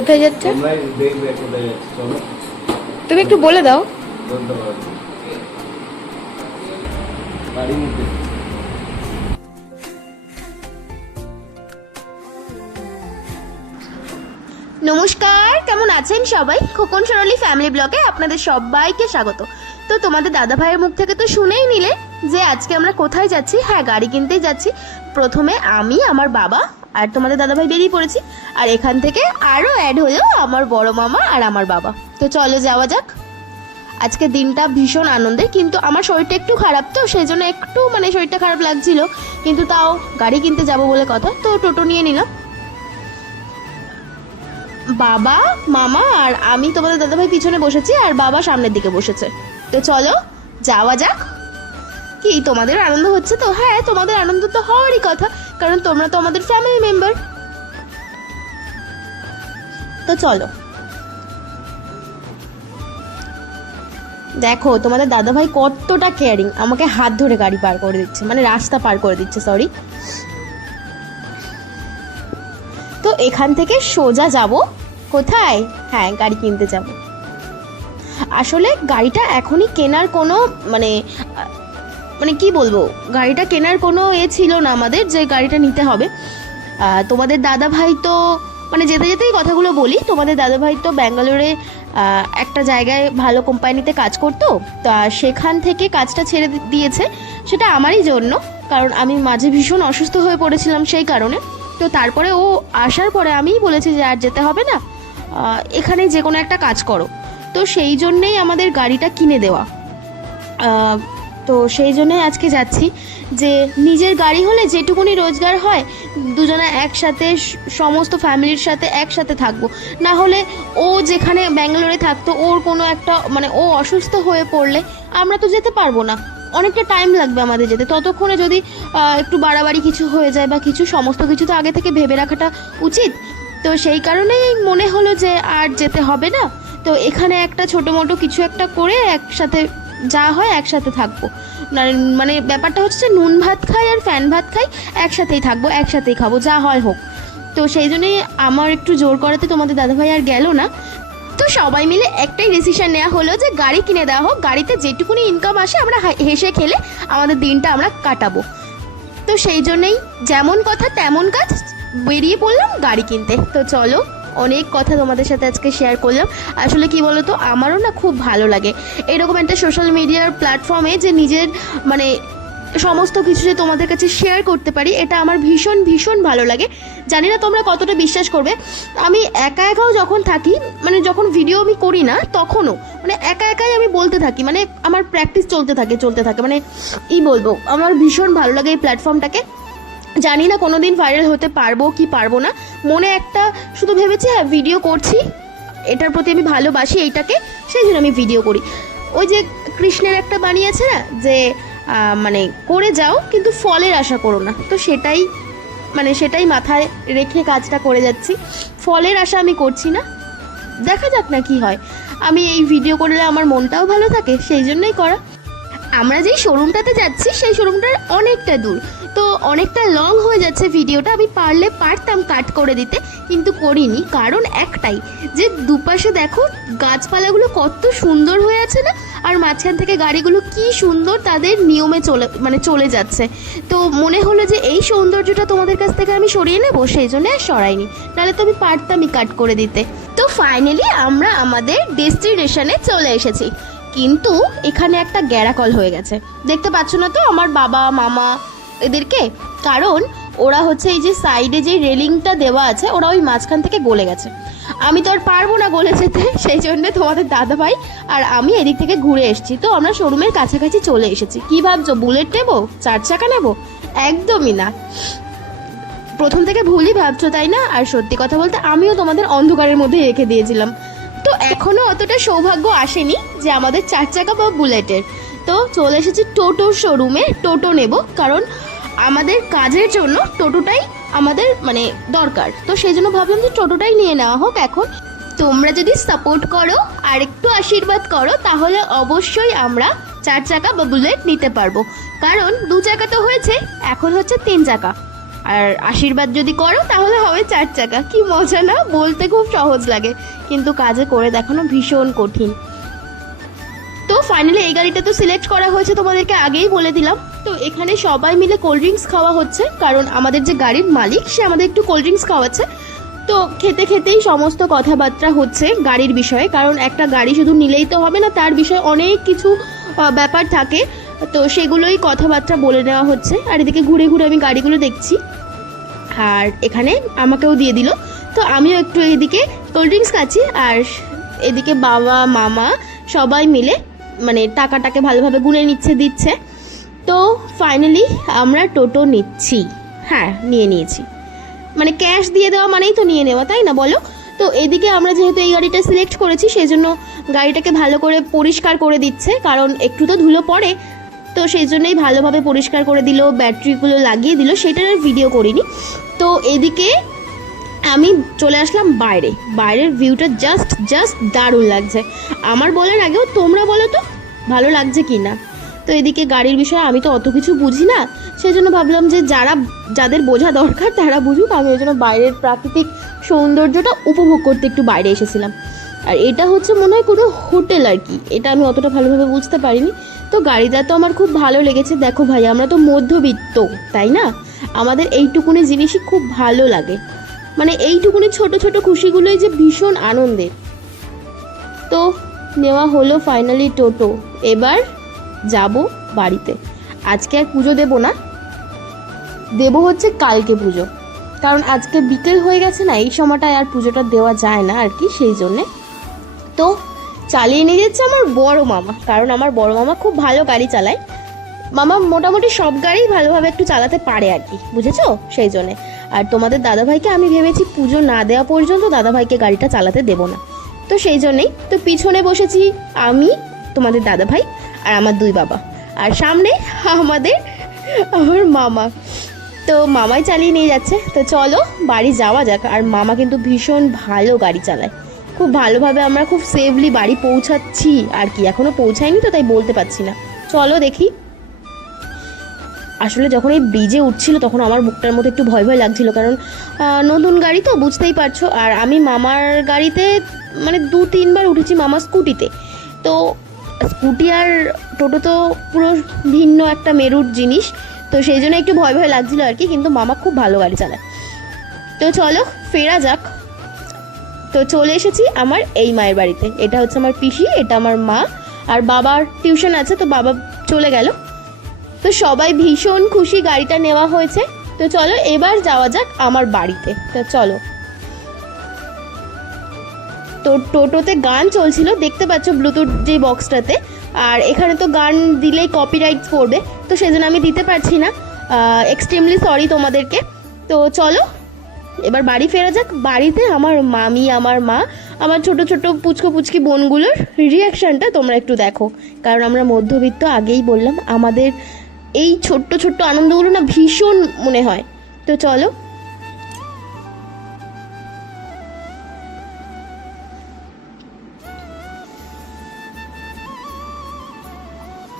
কোথায় যাচ্ছে? তুমি একটু বলে দাও। নমস্কার, কেমন আছেন সবাই? খোকন সরলি ফ্যামিলি ব্লগে আপনাদের সবাইকে স্বাগত। তো তোমাদের দাদা ভাইয়ের মুখ থেকে তো শুনেই নিলে যে আজকে আমরা কোথায় যাচ্ছি? হ্যাঁ গাড়ি কিনতেই যাচ্ছি। প্রথমে আমি, আমার বাবা আর তোমাদের দাদা ভাই বেরিয়ে পড়েছি। আর এখান থেকে আরও অ্যাড হলো আমার বড় মামা আর আমার বাবা। তো চলো যাওয়া যাক। আজকে দিনটা ভীষণ আনন্দের, কিন্তু আমার শরীরটা একটু খারাপ তো, সেই জন্য একটু মানে শরীরটা খারাপ লাগছিল। কিন্তু তাও গাড়ি কিনতে যাব বলে কথা, তো টোটো নিয়ে নিলাম। বাবা, মামা আর আমি তোমাদের দাদাভাই পিছনে বসেছি আর বাবা সামনের দিকে বসেছে। তো চলো যাওয়া যাক। কি, তোমাদের আনন্দ হচ্ছে তো? হ্যাঁ তোমাদের আনন্দ তো হওয়ারই কথা, কারণ তোমরা তো আমাদের ফ্যামিলি মেম্বার তো চলো। দেখো, তোমাদের দাদাভাই কতটা কেয়ারিং আমাকে হাত ধরে গাড়ি পার করে দিচ্ছে মানে রাস্তা পার করে দিচ্ছে সরি তো এখান থেকে সোজা যাব। কোথায়? হ্যাঁ গাড়ি কিনতে যাব। আসলে গাড়িটা এখনই কেনার কোনো মানে মানে কি বলব, গাড়িটা কেনার কোনো এ ছিল না আমাদের যে গাড়িটা নিতে হবে। তোমাদের দাদা ভাই তো মানে যেতে যেতেই কথাগুলো বলি, তোমাদের দাদা ভাই তো ব্যাঙ্গালোরে একটা জায়গায় ভালো কোম্পানিতে কাজ করতো, তা সেখান থেকে কাজটা ছেড়ে দিয়েছে। সেটা আমারই জন্য, কারণ আমি মাঝে ভীষণ অসুস্থ হয়ে পড়েছিলাম সেই কারণে। তো তারপরে ও আসার পরে আমিই বলেছি যে আর যেতে হবে না এখানে যে কোনো একটা কাজ করো। তো সেই জন্যেই আমাদের গাড়িটা কিনে দেওয়া। তো সেই জন্যই আজকে যাচ্ছি যে নিজের গাড়ি হলে যেটুকুনি রোজগার হয়, দুজনে একসাথে সমস্ত ফ্যামিলির সাথে একসাথে থাকব। না হলে ও যেখানে ব্যাঙ্গালোরে থাকতো, ওর কোনো একটা মানে ও অসুস্থ হয়ে পড়লে আমরা তো যেতে পারব না। অনেকটা টাইম লাগবে আমাদের যেতে। ততক্ষণে যদি একটু বাড়াবাড়ি কিছু হয়ে যায় বা কিছু, সমস্ত কিছু তো আগে থেকে ভেবে রাখাটা উচিত। তো সেই কারণেই মনে হলো যে আর যেতে হবে না। তো এখানে একটা ছোটো মোটো কিছু একটা করে একসাথে যা হয় একসাথে থাকব। মানে ব্যাপারটা হচ্ছে নুন ভাত খাই আর ফ্যান ভাত খাই একসাথেই থাকব, একসাথেই খাব, যা হয় হোক। তো সেই জন্যই আমার একটু জোর করাতে তোমাদের দাদাভাই আর গেল না। তো সবাই মিলে একটাই ডিসিশন নেওয়া হলো যে গাড়ি কিনে দেওয়া হোক, গাড়িতে যেটুকুনি ইনকাম আসে আমরা হেসে খেলে আমাদের দিনটা আমরা কাটাবো। তো সেই জন্যই যেমন কথা তেমন কাজ, বেরিয়ে পড়লাম গাড়ি কিনতে। তো চলো অনেক কথা তোমাদের সাথে আজকে শেয়ার করলাম। আসলে কি বলো তো আমারও না খুব ভালো লাগে। এরকম একটা সোশ্যাল মিডিয়ার প্ল্যাটফর্মে যে নিজের মানে সমস্ত কিছু যে তোমাদের কাছে শেয়ার করতে পারি, এটা আমার ভীষণ ভীষণ ভালো লাগে। জানি না তোমরা কতটা বিশ্বাস করবে। আমি একা একাও যখন থাকি মানে যখন ভিডিও আমি করি না, তখনও মানে একা একাই আমি বলতে থাকি মানে আমার প্র্যাকটিস চলতে থাকে চলতে থাকে। মানে ই বলব, আমার ভীষণ ভালো লাগে এই প্ল্যাটফর্মটাকে জানি না কোনো দিন ভাইরাল হতে পারব কি পারব না। মনে একটা শুধু ভেবেছি হ্যাঁ ভিডিও করছি। এটার প্রতি আমি ভালোবাসি এইটাকে সেই জন্য আমি ভিডিও করি। ওই যে কৃষ্ণের একটা বানিয়েছে না, যে মানে করে যাও, কিন্তু ফলের আশা করো না। তো সেটাই মানে সেটাই মাথায় রেখে কাজটা করে যাচ্ছি। ফলের আশা আমি করছি না। দেখা যাক না কি হয়। আমি এই ভিডিও করলে আমার মনটাও ভালো থাকে সেই জন্যই করা। আমরা যেই শোরুমটাতে যাচ্ছি, সেই শোরুমটার অনেকটা দূর। তো অনেকটা লং হয়ে যাচ্ছে ভিডিওটা আমি পারলে পারতাম কাট করে দিতে, কিন্তু করিনি। কারণ একটাই, যে দুপাশে দেখো, গাছপালাগুলো কত সুন্দর হয়ে আছে না? আর মাঝখান থেকে গাড়িগুলো কি সুন্দর তাদের নিয়মে চলে মানে চলে যাচ্ছে। তো মনে হলো যে এই সৌন্দর্যটা তোমাদের কাছ থেকে আমি সরিয়ে নেব, সেই জন্য সরাইনি। নাহলে তো আমি পারতামই কাট করে দিতে। তো ফাইনালি আমরা আমাদের ডেস্টিনেশনে চলে এসেছি। কিন্তু এখানে একটা গ্যারাকল হয়ে গেছে। দেখতে পাচ্ছ না তো আমার বাবা, মামা এদেরকে? কারণ ওরা হচ্ছে এই যে সাইডে যে রেলিংটা দেওয়া আছে, ওরা ওই মাঝখান থেকে গলে গেছে। আমি তো আর পারব না গলে যেতে, সেই জন্য তোমাদের দাদা ভাই আর আমি এদিক থেকে ঘুরে এসেছি। তো আমরা শোরুমের কাছাকাছি চলে এসেছি। কি ভাবছ, বুলেট নেব? চার চাকা নেব? একদমই না। প্রথম থেকে ভুলই ভাবছ, তাই না? আর সত্যি কথা বলতে, আমিও তোমাদের অন্ধকারের মধ্যে রেখে দিয়েছিলাম। তো এখনও অতটা সৌভাগ্য আসেনি। যে আমাদের চার চাকা বা বুলেটের। তো চলে এসেছি টোটোর শোরুমে, টোটো নেব, কারণ আমাদের কাজের জন্য টোটোটাই আমাদের মানে দরকার। তো সেই জন্য ভাবলাম যে টোটোটাই নিয়ে নেওয়া হোক এখন। তোমরা যদি সাপোর্ট করো আর একটু আশীর্বাদ করো, তাহলে অবশ্যই আমরা চার চাকা বা বুলেট নিতে পারব। কারণ দু চাকা তো হয়েছে, এখন হচ্ছে তিন চাকা। আর আশীর্বাদ যদি করো, তাহলে হবে চার চাকা। কি মজা না? বলতে খুব সহজ লাগে। কিন্তু কাজে করে দেখানো ভীষণ কঠিন। ফাইনালি এই গাড়িটা তো সিলেক্ট করা হয়েছে তোমাদেরকে আগেই বলে দিলাম। তো এখানে সবাই মিলে কোল্ড ড্রিঙ্কস খাওয়া হচ্ছে, কারণ আমাদের যে গাড়ির মালিক, সে আমাদের একটু কোল্ড ড্রিঙ্কস খাওয়াচ্ছে। তো খেতে খেতেই সমস্ত কথাবার্তা হচ্ছে গাড়ির বিষয়ে, কারণ একটা গাড়ি শুধু নিলেই তো হবে না, তার বিষয়ে অনেক কিছু ব্যাপার থাকে। তো সেগুলোই কথাবার্তা বলে নেওয়া হচ্ছে। আর এদিকে ঘুরে ঘুরে আমি গাড়িগুলো দেখছি। আর এখানে আমাকেও দিয়ে দিল। তো আমিও একটু এদিকে কোল্ড ড্রিঙ্কস খাচ্ছি, আর এদিকে বাবা, মামা সবাই মিলে মানে টাকাটাকে ভালোভাবে গুনে নিচ্ছে, দিচ্ছে। তো ফাইনালি আমরা টোটো নিচ্ছি। হ্যাঁ নিয়ে নিয়েছি। মানে ক্যাশ দিয়ে দেওয়া মানেই তো নিয়ে নেওয়া, তাই না বলো? তো এদিকে আমরা যেহেতু এই গাড়িটা সিলেক্ট করেছি সেই জন্য গাড়িটাকে ভালো করে পরিষ্কার করে দিচ্ছে, কারণ একটু তো ধুলো পড়ে, তো সেই জন্যই ভালোভাবে পরিষ্কার করে দিল ব্যাটারিগুলো লাগিয়ে দিল, সেটার ভিডিও করিনি। তো এদিকে আমি চলে আসলাম বাইরে। বাইরের ভিউটা জাস্ট জাস্ট দারুণ লাগছে। আমার বলার আগেও তোমরা বলো তো, ভালো লাগছে কি না? তো এদিকে গাড়ির বিষয়ে আমি তো অত কিছু বুঝি না সেই জন্য ভাবলাম যে যারা, যাদের বোঝা দরকার তারা বুঝুক। আমি ওই জন্য বাইরের প্রাকৃতিক সৌন্দর্যটা উপভোগ করতে একটু বাইরে এসেছিলাম। আর এটা হচ্ছে মনে হয় কোনো হোটেল আর কি। এটা আমি অতটা ভালোভাবে বুঝতে পারিনি। তো গাড়িটা তো আমার খুব ভালো লেগেছে। দেখো ভাই, আমরা তো মধ্যবিত্ত, তাই না? আমাদের এইটুকুনি জিনিসই খুব ভালো লাগে। মানে এইটুকুনি ছোট ছোট খুশিগুলোই যে ভীষণ আনন্দের তো নেওয়া হলো ফাইনালি টোটো এবার যাব বাড়িতে। আজকে আর পুজো দেব না। দেব হচ্ছে কালকে পুজো। কারণ আজকে বিকেল হয়ে গেছে না, এই সময়টায় আর পুজোটা দেওয়া যায় না আর কি, সেই জন্যে। তো চালিয়ে নিয়ে যাচ্ছে আমার বড় মামা। কারণ আমার বড় মামা খুব ভালো গাড়ি চালায়। মামা মোটামুটি সব গাড়ি ভালোভাবে একটু চালাতে পারে আর কি, বুঝেছ? সেই জন্যে। আর তোমাদের দাদাভাইকে আমি ভেবেছি পুজো না দেওয়া পর্যন্ত দাদাভাইকে গাড়িটা চালাতে দেবো না। তো সেই জন্যেই তো পিছনে বসেছি আমি, তোমাদের দাদাভাই আর আমার দুই বাবা। আর সামনে আমাদের আমার মামা। তো মামাই চালিয়ে নিয়ে যাচ্ছে। তো চলো বাড়ি যাওয়া যাক। আর মামা কিন্তু ভীষণ ভালো গাড়ি চালায়। খুব ভালোভাবে আমরা খুব সেফলি বাড়ি পৌঁছাচ্ছি। আর কি, এখনও পৌঁছায়নি তো, তাই বলতে পারছি না। চলো দেখি। আসলে যখন এই ব্রিজে উঠছিল, তখন আমার বুকটার মধ্যে একটু ভয় ভয় লাগছিল। কারণ নতুন গাড়ি তো, বুঝতেই পারছ। আর আমি মামার গাড়িতে মানে দু, তিনবার উঠেছি মামার স্কুটিতে। তো, স্কুটি আর টোটো তো পুরো ভিন্ন একটা মেরুর জিনিস। তো সেই জন্য একটু ভয় ভয় লাগছিল আর কি, কিন্তু মামা খুব ভালো গাড়ি চালায়। তো চলো, ফেরা যাক। তো চলে এসেছি আমার এই মায়ের বাড়িতে। এটা হচ্ছে আমার পিসি, এটা আমার মা। আর বাবার টিউশন আছে, তো বাবা চলে গেল। তো সবাই ভীষণ খুশি গাড়িটা নেওয়া হয়েছে। তো চলো, এবার যাওয়া যাক আমার বাড়িতে। তো চলো। তো টোটোতে গান চলছিল, দেখতে পাচ্ছ ব্লুটুথ যে বক্সটাতে। আর এখানে তো গান দিলেই কপিরাইট পড়বে, তো সেজন্য আমি দিতে পারছি না। এক্সট্রিমলি সরি তোমাদেরকে। তো চলো, এবার বাড়ি ফেরা যাক। বাড়িতে আমার মামি, আমার মা, আমার ছোট ছোট পুচকো পুচকি বোনগুলোর রিয়াকশানটা তোমরা একটু দেখো। কারণ আমরা মধ্যবিত্ত আগেই বললাম, আমাদের এই ছোট্ট ছোট্ট আনন্দগুলো না ভীষণ মনে হয়। তো চলো।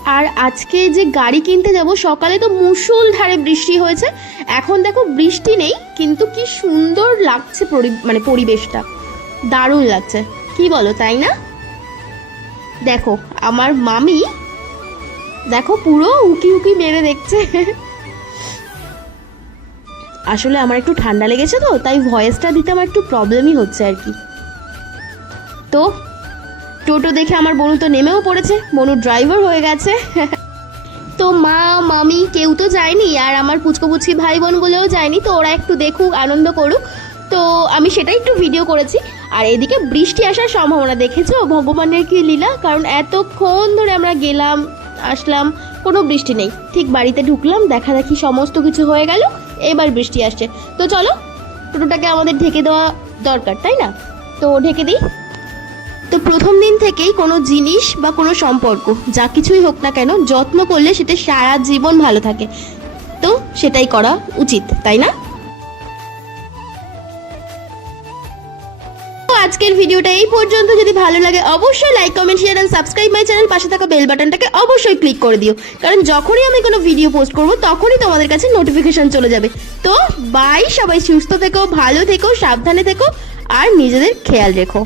আর আজকে যে গাড়ি কিনতে যাব, সকালে তো মুষল ধারে বৃষ্টি হয়েছে। এখন দেখো বৃষ্টি নেই, কিন্তু কি সুন্দর লাগছে মানে পরিবেশটা। দারুণ লাগছে। কি বলো, তাই না? দেখো, আমার মামি দেখো পুরো উকি উকি মেরে দেখছে। আসলে আমার একটু ঠান্ডা লেগেছে তো, তাই ভয়েসটা দিতে আমার একটু প্রবলেমই হচ্ছে আর কি। তো, টোটো দেখে আমার বনু তো নেমেও পড়েছে, বনু ড্রাইভার হয়ে গেছে। তো মা, মামি কেউ তো যায়নি, আর আমার পুচকো পুচকি ভাই বোনগুলোও যায়নি, তো ওরা একটু দেখুক, আনন্দ করুক। তো আমি সেটাই একটু ভিডিও করেছি। আর এদিকে বৃষ্টি আসার সম্ভাবনা দেখেছ? ভগবানের কি লীলা? কারণ এতক্ষণ ধরে আমরা গেলাম আসলাম। কোনো বৃষ্টি নেই। ঠিক বাড়িতে ঢুকলাম, দেখা দেখি সমস্ত কিছু হয়ে গেল, এবার বৃষ্টি আসছে। তো চলো, টোটোটাকে আমাদের ঢেকে দেওয়া দরকার, তাই না? তো ঢেকে দিই। তো প্রথম দিন থেকেই কোনো জিনিস বা কোনো সম্পর্ক, যা কিছুই হোক না কেন, যত্ন করলে সেটা সারা জীবন ভালো থাকে। তো সেটাই করা উচিত, তাই না? আজকের ভিডিওটা এই পর্যন্ত। যদি ভালো লাগে, অবশ্যই like comment share and subscribe my channel পাশে থাকা বেল বাটনটাকে অবশ্যই ক্লিক করে দিও। কারণ যখনই আমি কোনো ভিডিও পোস্ট করব, তখনই তোমাদের কাছে নোটিফিকেশন চলে যাবে। তো বাই সবাই সুস্থ থেকো, ভালো থেকো, সাবধানে থেকো, আর নিজেদের খেয়াল রেখো।